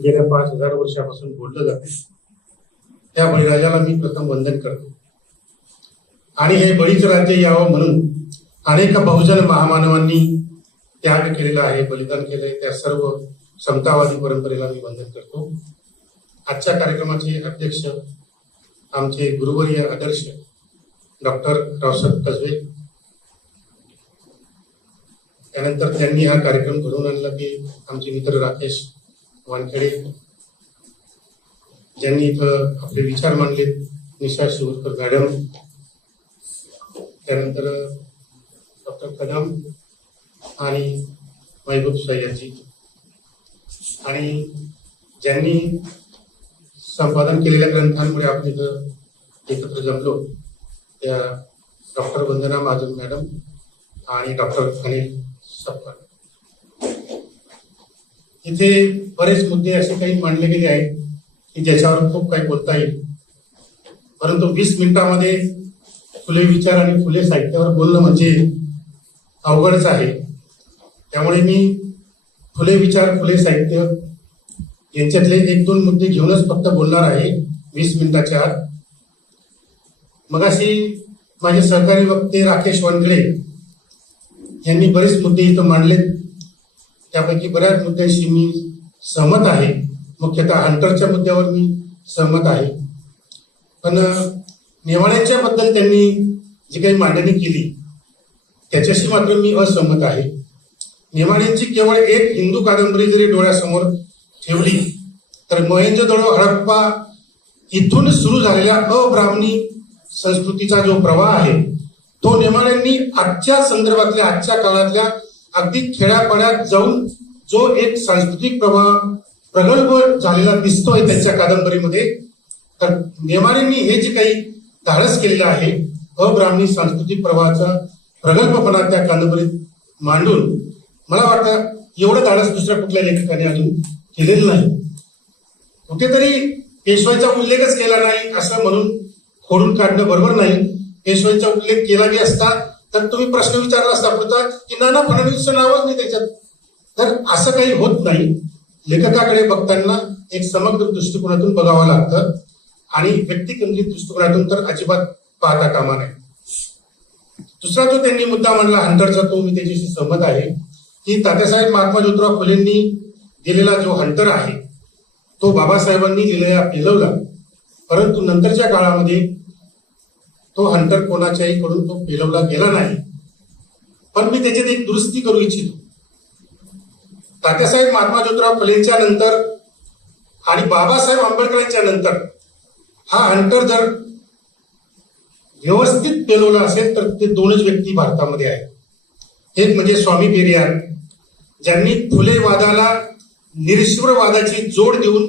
गेल्या 5000 वर्षापासून बोललं जाते त्या बळीराजाला मी प्रथम वंदन करतो. आणि हे बळीचं राज्य यावं म्हणून अनेक बहुजन महामानवांनी त्याग केलेला आहे, बलिदान केलंय. त्या सर्व समतावादी परंपरेला मी वंदन करतो. आजच्या कार्यक्रमाचे अध्यक्ष आमचे गुरुवर्य आदर्श डॉक्टर रावसाहेब कसबे, त्यानंतर त्यांनी हा कार्यक्रम घडवून आणला की आमचे मित्र राकेश वानखेडे, ज्यांनी इथं आपले विचार मांडले, निशा शिवरकर मॅडम, त्यानंतर डॉक्टर कदम आणि महबूब सय्यदजी, आणि ज्यांनी संपादन केलेल्या ग्रंथांमुळे आपण इथं एकत्र जमलो त्या डॉक्टर वंदना महाजन मॅडम आणि डॉक्टर अनिल सपकाळ. इथे बरेच मुद्दे असे काही मांडले गेले आहेत की ज्याच्यावर खूप काही बोलता येईल, परंतु 20 मिनिटांमध्ये फुले विचार आणि फुले साहित्यावर बोलणं म्हणजे अवघडच आहे. त्यामुळे मी फुले विचार फुले साहित्य यांच्यातले 1-2 मुद्दे घेऊनच फक्त बोलणार आहे 20 मिनिटाच्या आत. मगाशी माझे सहकारी वक्ते राकेश वानखेडे यांनी बरेच मुद्दे इथं मांडलेत. त्यापैकी बऱ्याच मुद्द्यांशी मी सहमत आहे, मुख्यतः हंटरच्या मुद्द्यावर मी सहमत आहे. पण नेवाळ्यांच्या बद्दल त्यांनी जी काही मांडणी केली त्याच्याशी मात्र मी असहमत आहे. नेवाळ्यांची केवळ एक हिंदू कादंबरी जरी डोळ्यासमोर ठेवली तर मोहेंजोदडो हडप्पा इथून सुरू झालेल्या अब्राह्मणी संस्कृतीचा जो प्रवाह आहे तो नेमाड्यांनी आजच्या संदर्भातल्या आजच्या काळातल्या अगदी खेड्यापाड्यात जाऊन जो एक सांस्कृतिक प्रवाह प्रगल्भ झालेला दिसतोय त्यांच्या कादंबरीमध्ये, तर नेमाड्यांनी हे जे काही धाडस केलेलं आहे अब्राह्मणी सांस्कृतिक प्रवाहाचा प्रगल्भपणा त्या कादंबरीत मांडून मला वाटतं एवढं धाडस दुसऱ्या कुठल्या लेखकाने अजून केलेलं नाही. कुठेतरी पेशवाईचा उल्लेखच केला नाही असं म्हणून खोडून काढणं बरोबर नाही. पेशवाईचा उल्लेख केला बी असता तर तुम्ही प्रश्न विचारला असता पुढचा की नाना फडणवीसचं नावच नाही त्याच्यात. तर असं काही होत नाही. लेखकाकडे बघताना एक समग्र दृष्टिकोनातून बघावं लागतं आणि व्यक्तिकेंद्रित दृष्टिकोनातून तर अजिबात पाहता कामा नये. दुसरा जो त्यांनी मुद्दा मांडला हंटरचा, तो मी त्याच्याशी सहमत आहे की तात्यासाहेब महात्मा ज्योतिराव फुलेंनी दिलेला जो हंटर आहे तो बाबासाहेबांनी लिहिलेला पेलवला, परंतु नंतरच्या काळामध्ये तो हंटर कोणाच्याही कडून तो पेलवला गेला नाही. पण मी त्याच्यात एक दुरुस्ती करू इच्छितो. तात्यासाहेब महात्मा ज्योतिराव फुलेंच्या नंतर आणि बाबासाहेब आंबेडकरांच्या नंतर हा हंटर जर व्यवस्थित पेलवला असेल तर ते 2च व्यक्ती भारतामध्ये आहेत. एक म्हणजे स्वामी पेरियार, ज्यांनी फुलेवादाला निरीश्वरवादाची जोड देऊन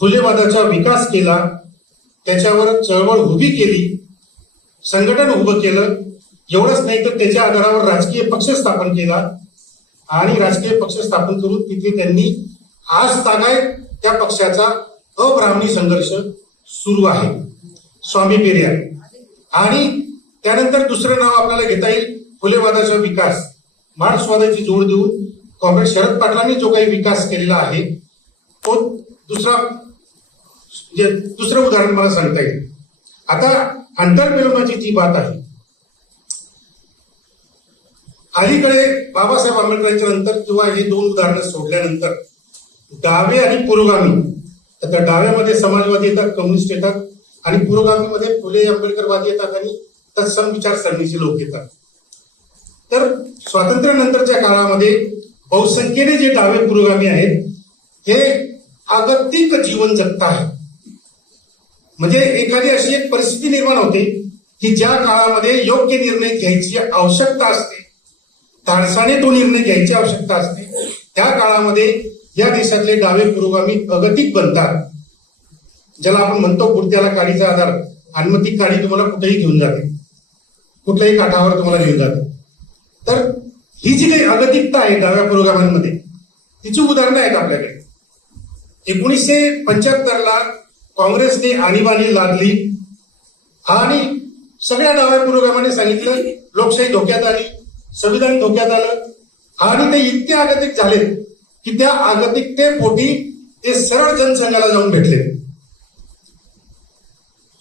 फुलेवादाचा विकास केला, त्याच्यावर चळवळ उभी केली, संघटन उभं केलं. एवढंच नाही तर त्याच्या आधारावर राजकीय पक्ष स्थापन केला आणि राजकीय पक्ष स्थापन करून तिथे त्यांनी आज तागायत त्या पक्षाचा अब्राह्मणी संघर्ष सुरू आहे, स्वामी पेरियार. आणि त्यानंतर दुसरं नाव आपल्याला घेता येईल फुलेवादाचा विकास, मार्क्सवादाची जोड देऊन कॉम्रेड शरद पाटलांनी जो काही विकास केलेला आहे तो दुसरं उदाहरण मला सांगता येईल. आता हंटर पेलवण्याची जी बात आहे, अलीकडे बाबासाहेब आंबेडकरांच्या नंतर किंवा हे 2 उदाहरणं सोडल्यानंतर डावे आणि पुरोगामी, तर डाव्यामध्ये समाजवादी येतात, कम्युनिस्ट येतात, आणि पुरोगामीमध्ये फुले आंबेडकरवादी येतात आणि तत्सम विचारसरणीचे लोक येतात. तर स्वातंत्र्यानंतरच्या काळामध्ये बहुसंख्येने जे डावे पुरोगामी आहेत हे आगतिक जीवन जगत आहेत. म्हणजे एखादी अशी एक परिस्थिती निर्माण होते की ज्या काळामध्ये योग्य निर्णय घ्यायची आवश्यकता असते, धाडसाने तो निर्णय घ्यायची आवश्यकता असते, त्या काळामध्ये या देशातले डावे पुरोगामी अगतिक बनतात. ज्याला आपण म्हणतो पुढत्याला काडीचा आधार, आणि मग ती काडी तुम्हाला कुठेही घेऊन जाते, कुठल्याही काठावर तुम्हाला घेऊन जाते. तर ही जी काही अगतिकता आहे डाव्या पुरोगामांमध्ये तिची उदाहरणं आहेत आपल्याकडे. 1975ला काँग्रेसने आणीबाणी लादली आणि सगळ्या डाव्या पुरोगामाने सांगितलं लोकशाही धोक्यात आली, संविधान धोक्यात आलं, आणि ते इतके आगतिक झालेत की त्या आगतिकतेपोटी ते सरळ जनसंघाला जाऊन भेटले.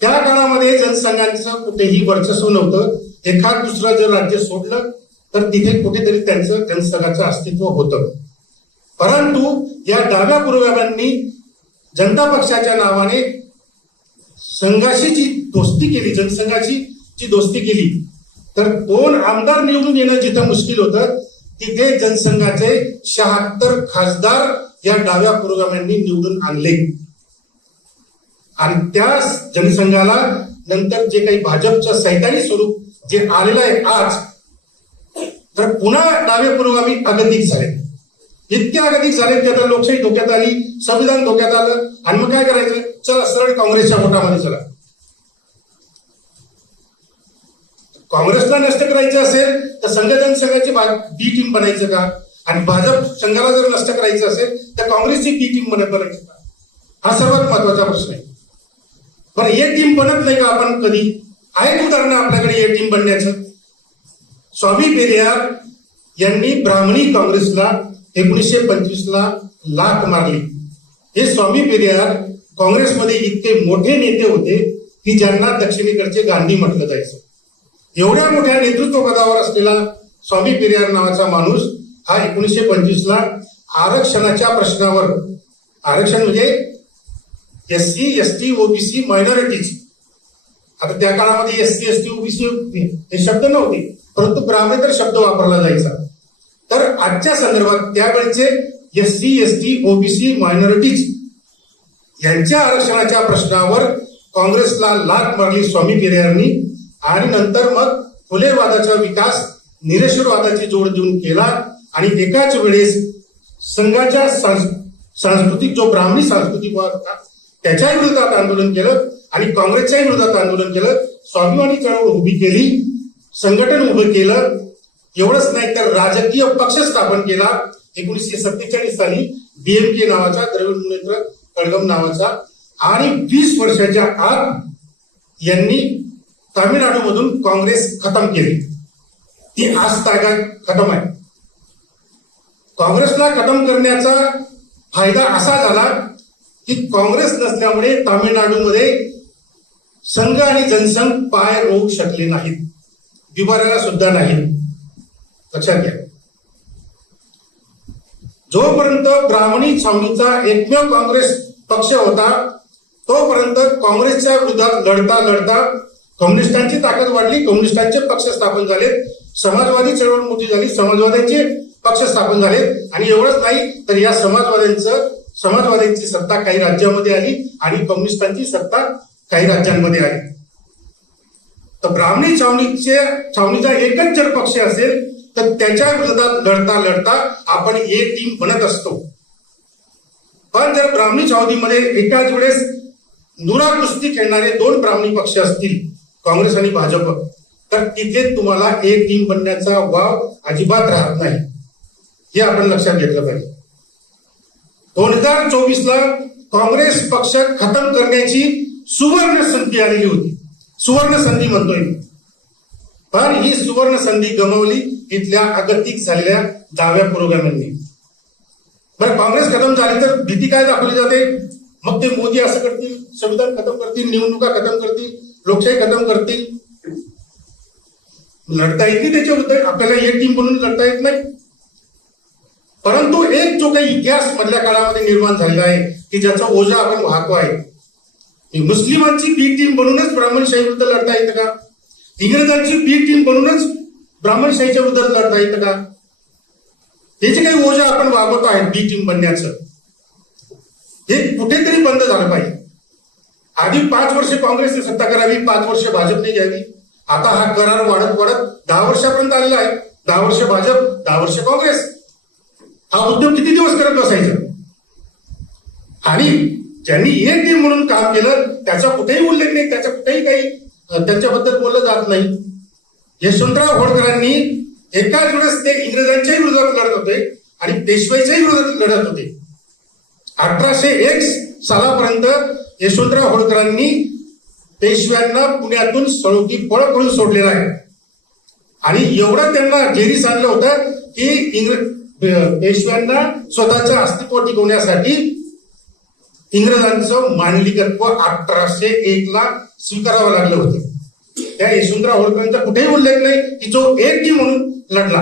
त्या काळामध्ये जनसंघांचं कुठेही वर्चस्व नव्हतं. एखाद दुसरं जर राज्य सोडलं तर तिथे कुठेतरी त्यांचं जनसंघाचं अस्तित्व होतं. परंतु या डाव्या पुरोगाम्यांनी जनता पक्षाच्या नावाने संघाशी जी दोस्ती केली, जनसंघाची जी दोस्ती केली, तर 2 आमदार निवडून येणं जिथं मुश्किल होतं तिथे जनसंघाचे 76 खासदार या डाव्या पुरोगाम्यांनी निवडून आणले. आणि त्या जनसंघाला नंतर जे काही भाजपचं सैतानी स्वरूप जे आलेलं आहे आज, तर पुन्हा डावे पुरोगामी अगतिक झाले. इतके अगतिक झाले की आता लोकशाही धोक्यात आली, संविधान धोक्यात आलं. आणि मग काय करायचं? चला सरळ काँग्रेसच्या वोटामध्ये चला. काँग्रेसला नष्ट करायचं असेल तर संघ जनसंघाची बी टीम बनायचं का? आणि भाजप संघाला जर नष्ट करायचं असेल तर काँग्रेसची बी टीम बनायचं का? हा सर्वात महत्वाचा प्रश्न आहे. पण ए टीम बनत नाही का आपण कधी? आहेत उदाहरणं आपल्याकडे ए टीम बनण्याचं. स्वामी पेरियार यांनी ब्राह्मणी काँग्रेसला 1925ला लाथ मारली. हे स्वामी पेरियार काँग्रेसमध्ये इतके मोठे नेते होते की ज्यांना दक्षिणेकडचे गांधी म्हटलं जायचं. एवढ्या मोठ्या नेतृत्व पदावर असलेला स्वामी पेरियार नावाचा माणूस हा 1925ला आरक्षणाच्या प्रश्नावर, आरक्षण म्हणजे SC, ST, OBC मायनॉरिटीज, आता त्या काळामध्ये SC, ST, OBC हे शब्द नव्हते, परंतु ब्राह्मणेतर शब्द वापरला जायचा. तर आजच्या संदर्भात त्यावेळेचे SC, ST, OBC मायनॉरिटीज यांच्या आरक्षणाच्या प्रश्नावर काँग्रेसला लाथ मारली स्वामी पेरियारनी. आणि नंतर मग फुलेवादाचा विकास निरेश्वरवादाची जोड देऊन केला. आणि एकाच वेळेस संघाच्या सांस्कृतिक जो ब्राह्मणी सांस्कृतिक वाद होता त्याच्याही विरोधात आंदोलन केलं आणि काँग्रेसच्याही विरोधात आंदोलन केलं. स्वाभिमानी चळवळ उभी केली, संघटन उभं केलं. एवढंच नाही तर राजकीय पक्ष स्थापन केला 1947 साली, DMK नावाचा, द्रविड मुनेत्र कळघम नावाचा. आणि 20 वर्षाच्या आत यांनी तामिळनाडूमधून काँग्रेस खतम केली. ती आज तागात खतम आहे. काँग्रेसला खतम करण्याचा फायदा असा झाला की काँग्रेस नसल्यामुळे तामिळनाडूमध्ये संघ आणि जनसंघ पाय रोवू शकले नाहीत, दिवाऱ्याला सुद्धा नाही. लक्षात घ्या, जोपर्यंत ब्राह्मणी छावणीचा एकमेव काँग्रेस पक्ष होता तोपर्यंत काँग्रेसच्या विरोधात लढता लढता कम्युनिस्टांची ताकद वाढली, कम्युनिस्टांचे पक्ष स्थापन झाले, समाजवादी चळवळ मोठी झाली, समाजवाद्यांचे पक्ष स्थापन झाले. आणि एवढंच नाही तर या समाजवाद्यांची सत्ता काही राज्यामध्ये आली आणि कम्युनिस्टांची सत्ता काही राज्यांमध्ये आली. तर ब्राह्मणी छावणीचा एकच जर पक्ष असेल तर त्याच्या विरोधात लढता लढता आपण ए टीम बनत असतो. पण जर ब्राह्मणी छावणीमध्ये एकाच वेळेस नुरा कुस्ती खेळणारे 2 ब्राह्मणी पक्ष असतील, काँग्रेस आणि भाजप, तर तिथे तुम्हाला ए टीम बनण्याचा वाव अजिबात राहत नाही. हे आपण लक्षात घेतलं पाहिजे. 2024ला काँग्रेस पक्ष खतम करण्याची सुवर्ण संधी आलेली होती. सुवर्ण संधी म्हणतोय मी, पण ही सुवर्ण संधी गमावली इथल्या अगतिक झालेल्या डाव्या पुरोगाम्यांनी. बरं, काँग्रेस खतम झाली तर भीती काय दाखवली जाते? मग ते मोदी असं करतील, संविधान खतम करतील, निवडणुका खतम करतील, लोकशाही खतम करतील. लढता येत नाही त्याच्या विरुद्ध, आपल्याला एक टीम बनून लढता येत नाही. परंतु एक जो काही इतिहास मधल्या काळामध्ये निर्माण झालेला आहे की ज्याचा ओझा आपण वाहतो आहे, मुस्लिमांची बी टीम बनूनच ब्राह्मणशाही विरुद्ध लढता येतं का? इंग्रजांची बी टीम बनूनच ब्राह्मणशाहीच्या विरुद्ध लढता येतं का? हे जे काही ओझा आपण वागवतो आहे बी टीम बनण्याचं, हे कुठेतरी बंद झालं पाहिजे. आधी 5 वर्ष काँग्रेसने सत्ता करावी, 5 वर्ष भाजपने घ्यावी. आता हा करार वाढत वाढत 10 वर्षापर्यंत आलेला आहे. 10 वर्ष भाजप, 10 वर्ष काँग्रेस. हा उद्योग किती दिवस करत बसायचा? आणि ज्यांनी एक टीम म्हणून काम केलं त्याचा कुठेही उल्लेख नाही, त्याचा कुठेही काही त्यांच्याबद्दल बोललं जात नाही. यशवंतराव होळकरांनी एकाच वेळेस ते इंग्रजांच्याही विरोधात लढत होते आणि पेशवाईच्याही विरोधात लढत होते. 1801 सालापर्यंत यशवंतराव होळकरांनी पेशव्यांना पुण्यातून सळोकी पळ करून सोडलेला आहे. आणि एवढं त्यांना जेरीस आणलं होतं की पेशव्यांना स्वतःचं अस्तित्व टिकवण्यासाठी इंग्रजांचं मांडलिकत्व 1801 ला स्वीकारावं लागलं होतं. त्या यशवंतराव होळकरांचा कुठेही उल्लेख नाही की जो एक टीम म्हणून लढला.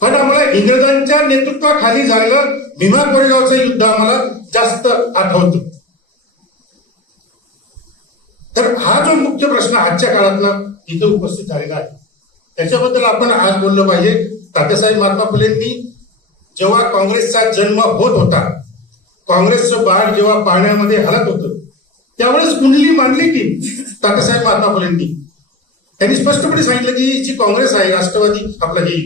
पण आम्हाला इंग्रजांच्या नेतृत्वाखाली झालेलं भीमा कोरेगावचं युद्ध आम्हाला जास्त आठवतं. तर हा जो मुख्य प्रश्न आजच्या काळातला इथे उपस्थित झालेला आहे त्याच्याबद्दल आपण आज बोललो पाहिजे. तात्यासाहेब महात्मा फुलेंनी जेव्हा काँग्रेसचा जन्म होत होता, काँग्रेसचं बाळ जेव्हा पाण्यामध्ये हलत होतं, त्यावेळेस कुंडली मांडली की तात्यासाहेब महात्मा फुलेंनी त्यांनी स्पष्टपणे सांगितलं की जी काँग्रेस आहे राष्ट्रवादी आपलं ही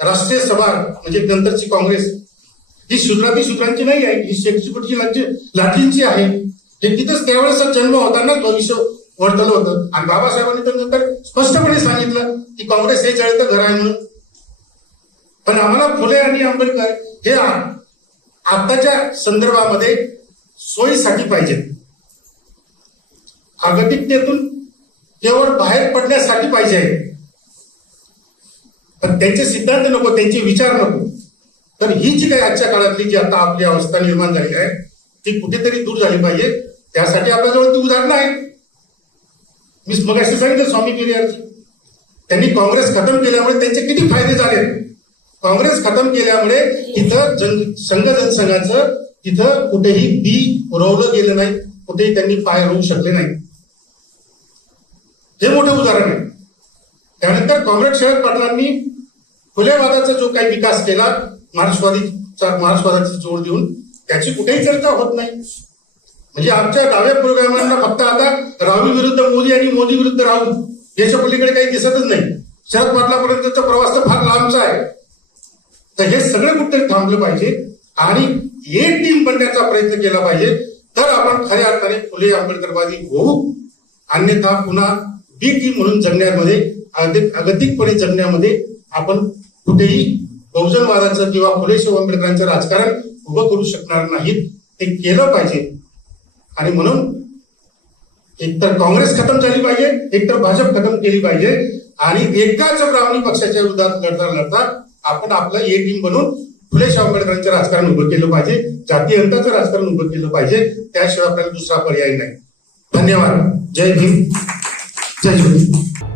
राष्ट्रीय सभा म्हणजे नंतरची काँग्रेस ही शूद्रांची नाही आहे, ही शेकचीपुटची लाठींची आहे. हे तिथंच त्यावेळेस जन्म होताना भविष्य वर्तवलं होतं. आणि बाबासाहेबांनी तर नंतर स्पष्टपणे सांगितलं की काँग्रेस हे जळतं घर आहे म्हणून. पण आम्हाला फुले आणि आंबेडकर हे आताच्या संदर्भामध्ये सोयीसाठी पाहिजेत, अगतिकतेतून केवळ बाहेर पडण्यासाठी पाहिजे. पण त्यांचे सिद्धांत नको, त्यांचे विचार नको. तर ही जी काही आजच्या काळातली जी आता आपली अवस्था निर्माण झाली आहे ती कुठेतरी दूर झाली पाहिजे. त्यासाठी आपल्याजवळ ती उदाहरणं आहेत. मी मगाशी सांगितलं स्वामी पेरियारची, त्यांनी काँग्रेस खतम केल्यामुळे त्यांचे किती फायदे झाले. काँग्रेस खतम केल्यामुळे तिथं संघ जनसंघाचं तिथं कुठेही बी रोवलं गेलं नाही, कुठेही त्यांनी पाय रोवू शकले नाही. हे मोठं उदाहरण आहे. त्यानंतर कॉम्रेड शरद पाटलांनी फुलेवादाचा जो काही विकास केला महाराष्ट्रवादाची जोड देऊन, त्याची कुठेही चर्चा होत नाही. म्हणजे आमच्या डाव्या प्रोग्रामांना फक्त आता राहुल विरुद्ध मोदी आणि मोदी विरुद्ध राहुल याच्या पलीकडे काही दिसतच नाही. शरद पाटलापर्यंतचा प्रवास तर फार लांबचा आहे. तर हे सगळं कुठेतरी थांबलं पाहिजे आणि एक टीम बनण्याचा प्रयत्न केला पाहिजे. तर आपण खऱ्या अर्थाने फुले आंबेडकरवादी होऊ. अन्यथा पुन्हा बी टीम म्हणून जगण्यामध्ये अगतिकपणे जगण्यामध्ये आपण कुठेही बहुजनवादाचं किंवा फुले शाहू आंबेडकरांचं राजकारण उभं करू शकणार नाहीत. ते केलं पाहिजे. आणि म्हणून एकतर काँग्रेस खतम झाली पाहिजे, एकतर भाजप खतम केली पाहिजे आणि एकाच ब्राह्मणी पक्षाच्या विरोधात लढता आपण आपलं ए टीम बनवून फुले शाहू आंबेडकरांचं राजकारण उभं केलं पाहिजे, जातीयंताचं राजकारण उभं केलं पाहिजे. त्याशिवाय आपल्याला दुसरा पर्याय नाही. धन्यवाद. जय भीम, जय शिवराय.